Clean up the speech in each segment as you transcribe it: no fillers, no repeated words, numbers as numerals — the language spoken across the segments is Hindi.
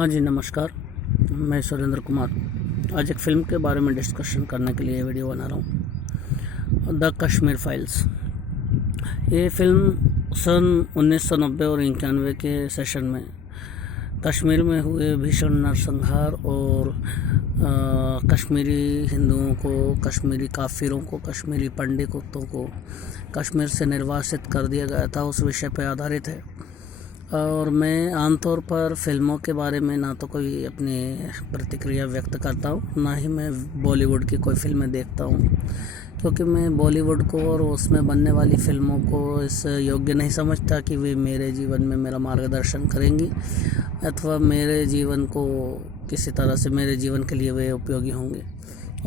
हाँ जी, नमस्कार। मैं सुरेंद्र कुमार। आज एक फ़िल्म के बारे में डिस्कशन करने के लिए वीडियो बना रहा हूँ। The Kashmir files. ये फ़िल्म सन 1990 और 91 के सेशन में कश्मीर में हुए भीषण नरसंहार और कश्मीरी हिंदुओं को, कश्मीरी काफिरों को, कश्मीरी पंडितों को कश्मीर से निर्वासित कर दिया गया था, उस विषय पर आधारित है। और मैं आमतौर पर फ़िल्मों के बारे में ना तो कोई अपनी प्रतिक्रिया व्यक्त करता हूँ, ना ही मैं बॉलीवुड की कोई फ़िल्में देखता हूँ, क्योंकि मैं बॉलीवुड को और उसमें बनने वाली फ़िल्मों को इस योग्य नहीं समझता कि वे मेरे जीवन में मेरा मार्गदर्शन करेंगी अथवा मेरे जीवन को किसी तरह से मेरे जीवन के लिए वे उपयोगी होंगे।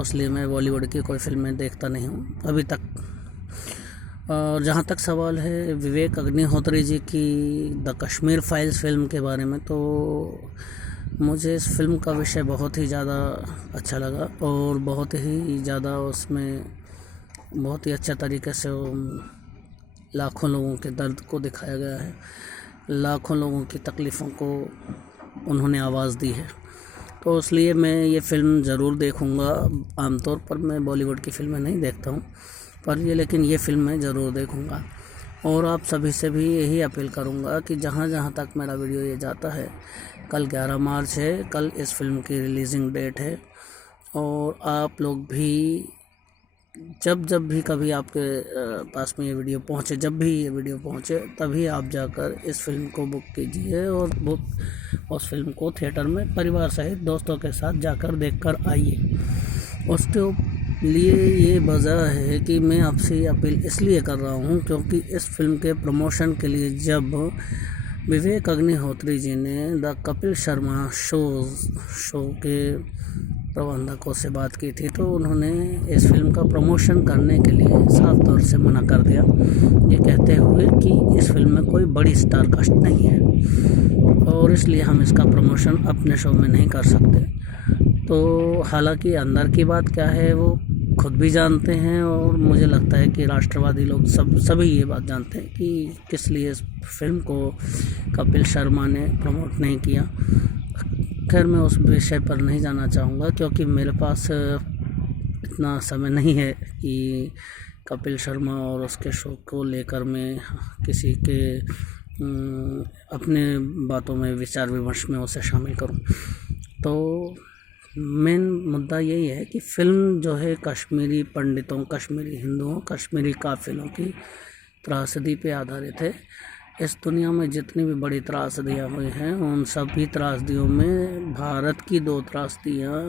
इसलिए मैं बॉलीवुड की कोई फ़िल्में देखता नहीं हूँ अभी तक। और जहाँ तक सवाल है विवेक अग्निहोत्री जी की द कश्मीर फाइल्स फ़िल्म के बारे में, तो मुझे इस फ़िल्म का विषय बहुत ही ज़्यादा अच्छा लगा और बहुत ही ज़्यादा उसमें बहुत ही अच्छा तरीके से लाखों लोगों के दर्द को दिखाया गया है, लाखों लोगों की तकलीफ़ों को उन्होंने आवाज़ दी है। तो इसलिए मैं ये फ़िल्म ज़रूर देखूँगा। आमतौर पर मैं बॉलीवुड की फ़िल्में नहीं देखता हूँ, पर लेकिन ये फ़िल्म मैं ज़रूर देखूँगा। और आप सभी से भी यही अपील करूँगा कि जहाँ जहाँ तक मेरा वीडियो ये जाता है, कल 11 मार्च है, कल इस फ़िल्म की रिलीज़िंग डेट है। और आप लोग भी जब भी कभी आपके पास में ये वीडियो पहुँचे, जब भी ये वीडियो पहुँचे, तभी आप जाकर इस फ़िल्म को बुक कीजिए और उस फ़िल्म को थिएटर में परिवार सहित दोस्तों के साथ जाकर देखकर आइए। उसके लिए ये वजह है कि मैं आपसे ये अपील इसलिए कर रहा हूँ क्योंकि इस फिल्म के प्रमोशन के लिए जब विवेक अग्निहोत्री जी ने द कपिल शर्मा शो के प्रबंधकों से बात की थी, तो उन्होंने इस फिल्म का प्रमोशन करने के लिए साफ तौर से मना कर दिया, ये कहते हुए कि इस फिल्म में कोई बड़ी स्टार कास्ट नहीं है और इसलिए हम इसका प्रमोशन अपने शो में नहीं कर सकते। तो हालांकि अंदर की बात क्या है वो खुद भी जानते हैं और मुझे लगता है कि राष्ट्रवादी लोग सभी ये बात जानते हैं कि किस लिए इस फिल्म को कपिल शर्मा ने प्रमोट नहीं किया। खैर, मैं उस विषय पर नहीं जाना चाहूँगा क्योंकि मेरे पास इतना समय नहीं है कि कपिल शर्मा और उसके शो को लेकर मैं किसी के अपने बातों में विचार विमर्श में उसे शामिल करूं। तो मेन मुद्दा यही है कि फ़िल्म जो है कश्मीरी पंडितों, कश्मीरी हिंदुओं, कश्मीरी काफिलों की त्रासदी पे आधारित है। इस दुनिया में जितनी भी बड़ी त्रासदियाँ हुई हैं उन सभी त्रासदियों में भारत की 2 त्रासदियाँ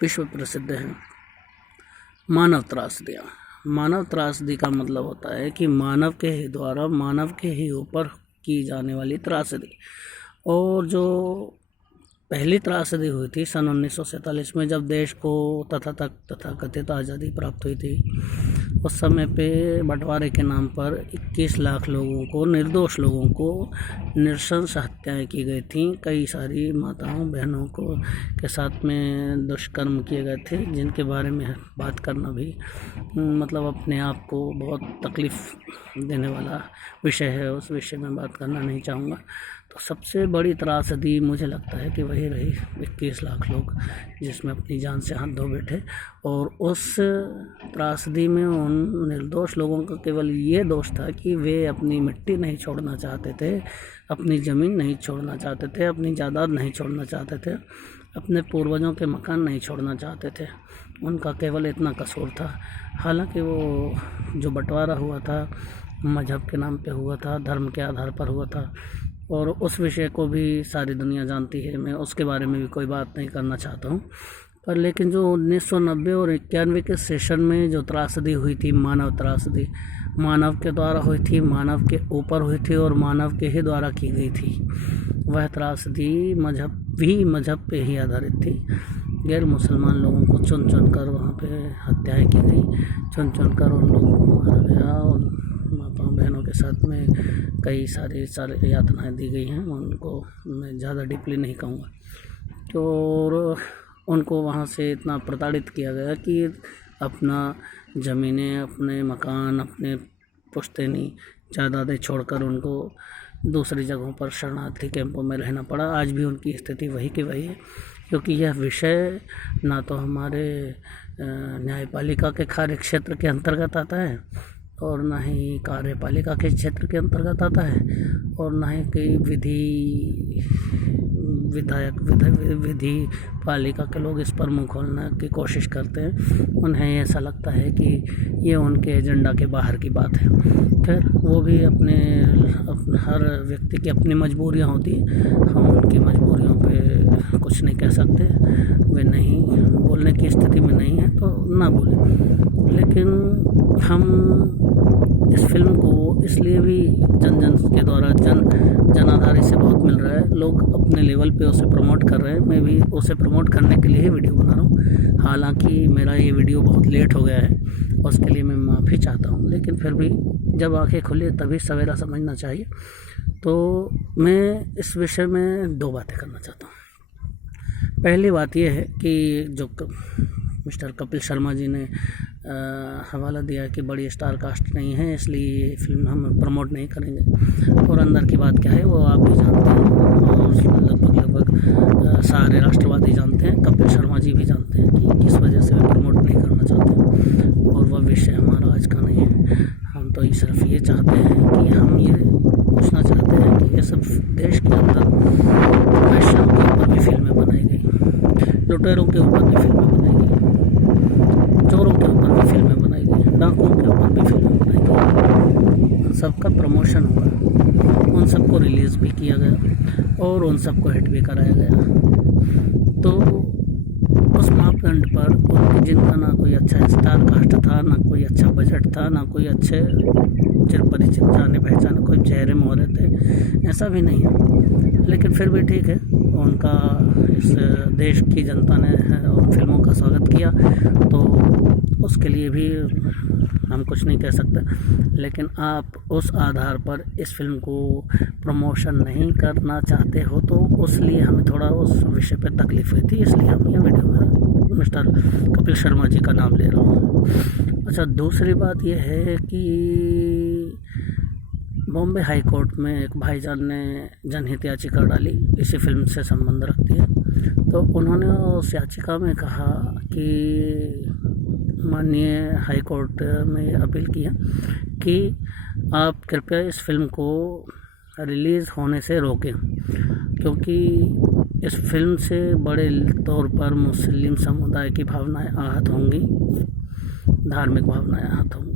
विश्व प्रसिद्ध हैं। मानव त्रासदियाँ। मानव त्रासदी का मतलब होता है कि मानव के ही द्वारा मानव के ही ऊपर की जाने वाली त्रासदी। और जो पहली त्रासदी हुई थी सन 1947 में, जब देश को तथाकथित आज़ादी प्राप्त हुई थी, उस समय पे बंटवारे के नाम पर 21 लाख लोगों को, निर्दोष लोगों को नृशंस हत्याएं की गई थी। कई सारी माताओं बहनों को के साथ में दुष्कर्म किए गए थे, जिनके बारे में बात करना भी मतलब अपने आप को बहुत तकलीफ़ देने वाला विषय है। उस विषय में बात करना नहीं चाहूँगा। तो सबसे बड़ी त्रासदी मुझे लगता है कि वही रही 21 लाख लोग जिसमें अपनी जान से हाथ धो बैठे। और उस त्रासदी में उन निर्दोष लोगों का केवल ये दोष था कि वे अपनी मिट्टी नहीं छोड़ना चाहते थे, अपनी ज़मीन नहीं छोड़ना चाहते थे, अपनी जायदाद नहीं छोड़ना चाहते थे, अपने पूर्वजों के मकान नहीं छोड़ना चाहते थे। उनका केवल इतना कसूर था। हालांकि वो जो बंटवारा हुआ था मज़हब के नाम पे हुआ था, धर्म के आधार पर हुआ था और उस विषय को भी सारी दुनिया जानती है। मैं उसके बारे में भी कोई बात नहीं करना चाहता हूँ। पर लेकिन जो 1990 और 91 के सेशन में जो त्रासदी हुई थी, मानव त्रासदी, मानव के द्वारा हुई थी, मानव के ऊपर हुई थी और मानव के ही द्वारा की गई थी, वह त्रासदी मज़हब पे ही आधारित थी। गैर मुसलमान लोगों को चुन कर वहाँ पे हत्याएं की गई, चुन कर उन लोगों को मारा गया और माताओं बहनों के साथ में कई सारी यातनाएं दी गई हैं। उनको मैं ज़्यादा डीपली नहीं कहूँगा। तो और उनको वहाँ से इतना प्रताड़ित किया गया कि अपना ज़मीनें, अपने मकान, अपने पुश्तैनी जायदादें छोड़कर उनको दूसरी जगहों पर शरणार्थी कैंपों में रहना पड़ा। आज भी उनकी स्थिति वही की वही है, क्योंकि यह विषय ना तो हमारे न्यायपालिका के कार्य क्षेत्र के अंतर्गत आता है और ना ही कार्यपालिका के क्षेत्र के अंतर्गत आता है और ना ही कई विधि पालिका के लोग इस पर मुँह खोलने की कोशिश करते हैं। उन्हें ऐसा लगता है कि ये उनके एजेंडा के बाहर की बात है। खैर, वो भी हर व्यक्ति की अपनी मजबूरियां होती हैं, हम उनकी मजबूरियों पे कुछ नहीं कह सकते। वे नहीं बोलने की स्थिति में नहीं है तो ना बोले। लेकिन हम इस फिल्म को इसलिए भी जन के द्वारा जनाधार से बहुत मिल रहा है, लोग अपने लेवल पे उसे प्रमोट कर रहे हैं। मैं भी उसे प्रमोट करने के लिए ही वीडियो बना रहा हूँ। हालांकि मेरा ये वीडियो बहुत लेट हो गया है, उसके लिए मैं माफ़ी चाहता हूँ, लेकिन फिर भी जब आंखें खुली तभी सवेरा समझना चाहिए। तो मैं इस विषय में 2 बातें करना चाहता हूँ। पहली बात यह है कि जो मिस्टर कपिल शर्मा जी ने हवाला दिया कि बड़ी स्टार कास्ट नहीं है, इसलिए ये फिल्म हम प्रमोट नहीं करेंगे। और अंदर की बात क्या है वो आप भी जानते हैं और लगभग सारे राष्ट्रवादी जानते हैं, कपिल शर्मा जी भी जानते हैं कि किस वजह से वे प्रमोट नहीं करना चाहते। और वह विषय हमारा आज का नहीं है। हम तो सिर्फ ये चाहते हैं कि हम ये पूछना चाहते हैं कि ये सब देश के अंदर वैश्यों के ऊपर भी फिल्में बनाई गई, लुटेरों के ऊपर भी फिल्में बनाई गई, चोरों के ऊपर भी फिल्में बनाई गई, डाकुओं के ऊपर भी फिल्में बनाई गई। उन सबका प्रमोशन हुआ, उन सबको रिलीज़ भी किया गया और उन सबको हिट भी कराया गया। तो उस मापदंड पर जिनका ना कोई अच्छा स्टार कास्ट था, ना कोई अच्छा बजट था, ना कोई अच्छे चिरपरिचित जाने पहचाने कोई चेहरे मोहरे थे, ऐसा भी नहीं है। लेकिन फिर भी ठीक है, उनका इस देश की जनता ने उन फिल्मों का स्वागत किया, तो उसके लिए भी हम कुछ नहीं कह सकते। लेकिन आप उस आधार पर इस फिल्म को प्रमोशन नहीं करना चाहते हो तो उसलिए हमें थोड़ा उस विषय पर तकलीफ हुई थी, इसलिए हम ये वीडियो में मिस्टर कपिल शर्मा जी का नाम ले रहा हूँ। अच्छा, दूसरी बात यह है कि बॉम्बे हाई कोर्ट में एक भाईजान ने जनहित याचिका डाली, इसी फिल्म से संबंध रखती है। तो उन्होंने उस याचिका में कहा कि माननीय हाई कोर्ट में अपील किया कि आप कृपया इस फिल्म को रिलीज़ होने से रोकें, क्योंकि इस फिल्म से बड़े तौर पर मुस्लिम समुदाय की भावनाएं आहत होंगी, धार्मिक भावनाएं आहत होंगी।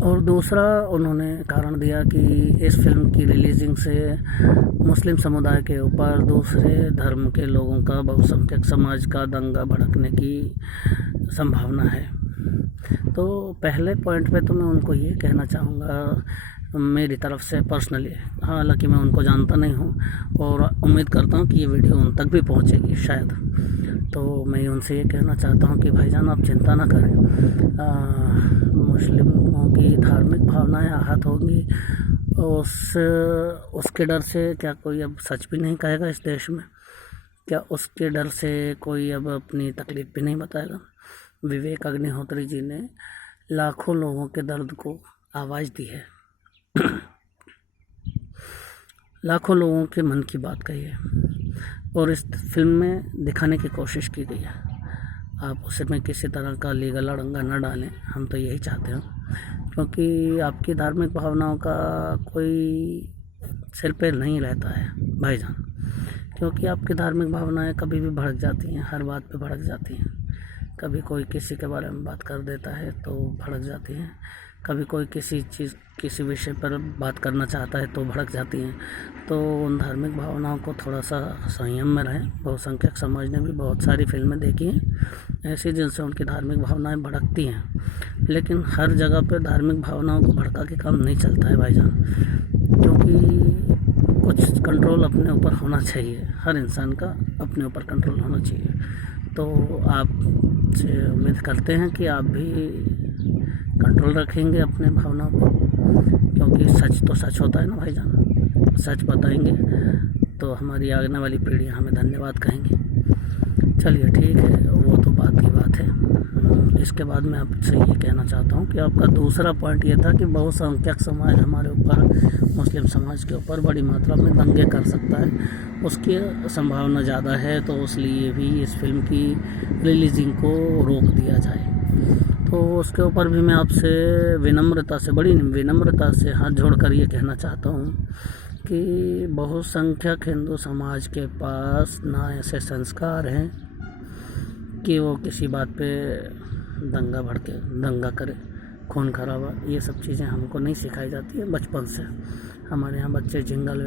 और दूसरा उन्होंने कारण दिया कि इस फिल्म की रिलीजिंग से मुस्लिम समुदाय के ऊपर दूसरे धर्म के लोगों का, बहुसंख्यक समाज का दंगा भड़कने की संभावना है। तो पहले पॉइंट पे तो मैं उनको ये कहना चाहूँगा मेरी तरफ से पर्सनली, हालांकि मैं उनको जानता नहीं हूँ और उम्मीद करता हूँ कि ये वीडियो उन तक भी पहुँचेगी शायद। तो मैं उनसे ये कहना चाहता हूँ कि भाईजान आप चिंता ना करें, मुस्लिमों की धार्मिक भावनाएं आहत होंगी, उसके डर से क्या कोई अब सच भी नहीं कहेगा इस देश में? क्या उसके डर से कोई अब अपनी तकलीफ भी नहीं बताएगा? विवेक अग्निहोत्री जी ने लाखों लोगों के दर्द को आवाज़ दी है, लाखों लोगों के मन की बात कही है और इस फिल्म में दिखाने की कोशिश की गई है। आप उसे में किसी तरह का लीगल अड़ंगा न डालें, हम तो यही चाहते हैं, क्योंकि आपकी धार्मिक भावनाओं का कोई सिर पैर नहीं रहता है भाईजान, क्योंकि आपकी धार्मिक भावनाएं कभी भी भड़क जाती हैं, हर बात पे भड़क जाती हैं। कभी कोई किसी के बारे में बात कर देता है तो भड़क जाती हैं, कभी कोई किसी विषय पर बात करना चाहता है तो भड़क जाती हैं। तो उन धार्मिक भावनाओं को थोड़ा सा संयम में रहें। बहुसंख्यक समाज ने भी बहुत सारी फिल्में देखी हैं ऐसी जिनसे उनकी धार्मिक भावनाएं भड़कती हैं, लेकिन हर जगह पर धार्मिक भावनाओं को भड़का के काम नहीं चलता है भाईजान, क्योंकि कुछ कंट्रोल अपने ऊपर होना चाहिए, हर इंसान का अपने ऊपर कंट्रोल होना चाहिए। तो आप से उम्मीद करते हैं कि आप भी कंट्रोल रखेंगे अपने भावनाओं पर, क्योंकि सच तो सच होता है ना भाईजान। सच बताएंगे तो हमारी आने वाली पीढ़ियाँ हमें धन्यवाद कहेंगी। चलिए ठीक है, वो तो बात की बात है। इसके बाद मैं आपसे ये कहना चाहता हूँ कि आपका दूसरा पॉइंट ये था कि बहुसंख्यक समाज हमारे ऊपर, मुस्लिम समाज के ऊपर बड़ी मात्रा में दंगे कर सकता है, उसकी संभावना ज़्यादा है, तो इसलिए भी इस फिल्म की रिलीजिंग को रोक दिया जाए। तो उसके ऊपर भी मैं आपसे विनम्रता से, बड़ी विनम्रता से हाथ जोड़कर ये कहना चाहता हूँ कि बहुसंख्यक हिंदू समाज के पास ना ऐसे संस्कार हैं कि वो किसी बात पे दंगा भड़के, दंगा करे, खून खराबा, ये सब चीज़ें हमको नहीं सिखाई जाती है बचपन से। हमारे यहाँ बच्चे जिंगल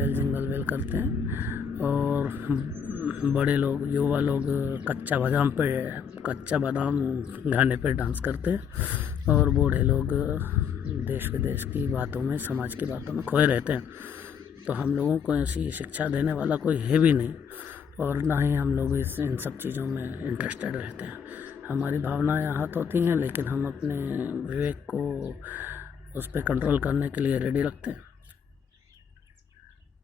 वेल करते हैं और बड़े लोग, युवा लोग कच्चा बादाम गाने पे डांस करते हैं और बूढ़े लोग देश विदेश की बातों में, समाज की बातों में खोए रहते हैं। तो हम लोगों को ऐसी शिक्षा देने वाला कोई है भी नहीं और ना ही हम लोग इन सब चीज़ों में इंटरेस्टेड रहते हैं। हमारी भावनाएं आहत होती हैं, लेकिन हम अपने विवेक को उस पर कंट्रोल करने के लिए रेडी रखते हैं।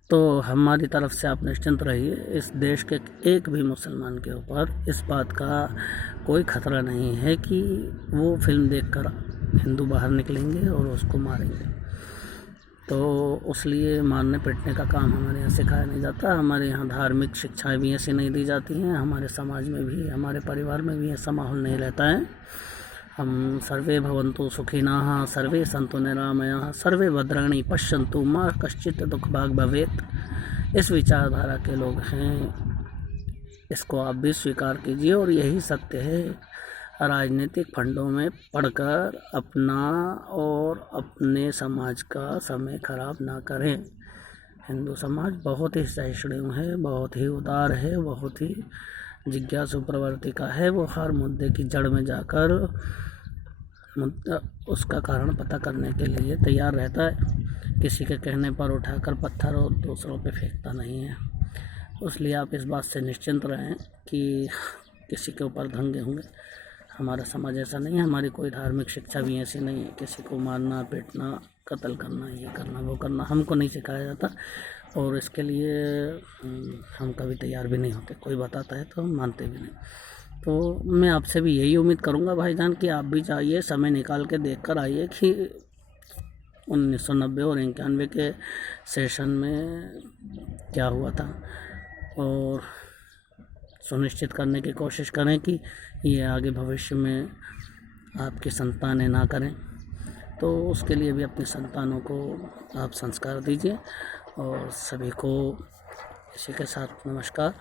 तो हमारी तरफ से आप निश्चिंत रहिए, इस देश के एक भी मुसलमान के ऊपर इस बात का कोई ख़तरा नहीं है कि वो फिल्म देखकर हिंदू बाहर निकलेंगे और उसको मारेंगे। तो उसलिए मारने पीटने का काम हमारे यहाँ सिखाया नहीं जाता। हमारे यहाँ धार्मिक शिक्षाएं भी ऐसी नहीं दी जाती हैं। हमारे समाज में भी, हमारे परिवार में भी ऐसा माहौल नहीं रहता है। हम सर्वे भवन्तु सुखिनः, सर्वे सन्तु निरामयाः, सर्वे भद्राणि पश्यन्तु मा कश्चित् दुःखभाग् भवेत्, इस विचारधारा के लोग हैं। इसको आप भी स्वीकार कीजिए और यही सत्य है। राजनीतिक फंडों में पढ़कर अपना और अपने समाज का समय खराब ना करें। हिंदू समाज बहुत ही सहिष्णु है, बहुत ही उदार है, बहुत ही जिज्ञासु प्रवृत्ति का है। वो हर मुद्दे की जड़ में जाकर उसका कारण पता करने के लिए तैयार रहता है। किसी के कहने पर उठाकर पत्थर और दूसरों पे फेंकता नहीं है। इसलिए आप इस बात से निश्चिंत रहें कि किसी के ऊपर दंगे होंगे। हमारा समाज ऐसा नहीं है, हमारी कोई धार्मिक शिक्षा भी ऐसी नहीं है। किसी को मारना पीटना, कत्ल करना, ये करना वो करना हमको नहीं सिखाया जाता और इसके लिए हम कभी तैयार भी नहीं होते। कोई बताता है तो हम मानते भी नहीं। तो मैं आपसे भी यही उम्मीद करूँगा भाईजान कि आप भी जाइए, समय निकाल के देख कर आइए कि 1990 और 91 के सेशन में क्या हुआ था और सुनिश्चित करने की कोशिश करें कि ये आगे भविष्य में आपकी संतानें ना करें। तो उसके लिए भी अपनी संतानों को आप संस्कार दीजिए। और सभी को इसी के साथ नमस्कार।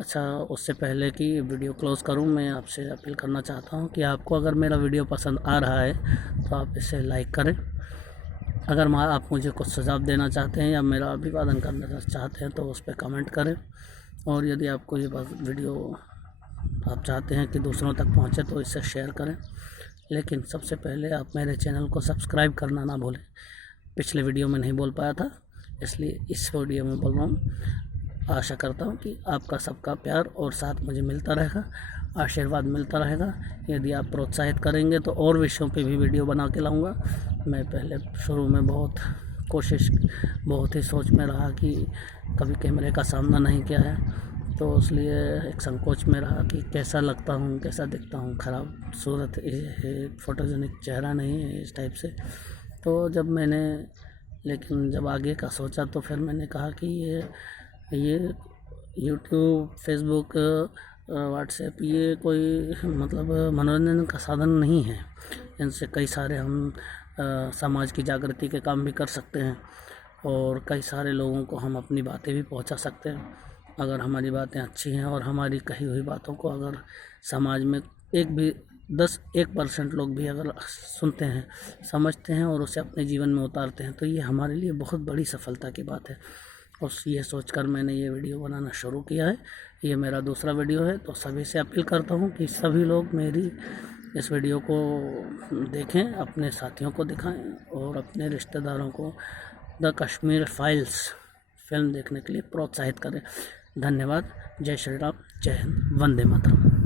अच्छा, उससे पहले कि वीडियो क्लोज़ करूं, मैं आपसे अपील करना चाहता हूं कि आपको अगर मेरा वीडियो पसंद आ रहा है तो आप इसे लाइक करें। अगर आप मुझे कुछ सुझाव देना चाहते हैं या मेरा अभिवादन करना चाहते हैं तो उस पर कमेंट करें। और यदि आपको ये वीडियो आप चाहते हैं कि दूसरों तक पहुंचे तो इसे शेयर करें। लेकिन सबसे पहले आप मेरे चैनल को सब्सक्राइब करना ना भूलें। पिछले वीडियो में नहीं बोल पाया था, इसलिए इस वीडियो में बोल रहा हूँ। आशा करता हूँ कि आपका सबका प्यार और साथ मुझे मिलता रहेगा, आशीर्वाद मिलता रहेगा। यदि आप प्रोत्साहित करेंगे तो और विषयों पे भी वीडियो बना के लाऊंगा। मैं पहले शुरू में बहुत ही सोच में रहा कि कभी कैमरे का सामना नहीं किया है, तो इसलिए एक संकोच में रहा कि कैसा लगता हूँ, कैसा दिखता हूँ, ख़राब सूरत है, फोटोजेनिक चेहरा नहीं है, इस टाइप से। तो लेकिन जब आगे का सोचा तो फिर मैंने कहा कि ये यूट्यूब, फेसबुक, व्हाट्सएप ये कोई मतलब मनोरंजन का साधन नहीं है। इनसे कई सारे हम समाज की जागृति के काम भी कर सकते हैं और कई सारे लोगों को हम अपनी बातें भी पहुंचा सकते हैं। अगर हमारी बातें अच्छी हैं और हमारी कही हुई बातों को अगर समाज में 1% लोग भी अगर सुनते हैं, समझते हैं और उसे अपने जीवन में उतारते हैं तो ये हमारे लिए बहुत बड़ी सफलता की बात है। और ये सोचकर मैंने ये वीडियो बनाना शुरू किया है। ये मेरा दूसरा वीडियो है। तो सभी से अपील करता हूँ कि सभी लोग मेरी इस वीडियो को देखें, अपने साथियों को दिखाएं और अपने रिश्तेदारों को द कश्मीर फाइल्स फिल्म देखने के लिए प्रोत्साहित करें। धन्यवाद। जय श्री राम, जय हिंद, वंदे मातरम।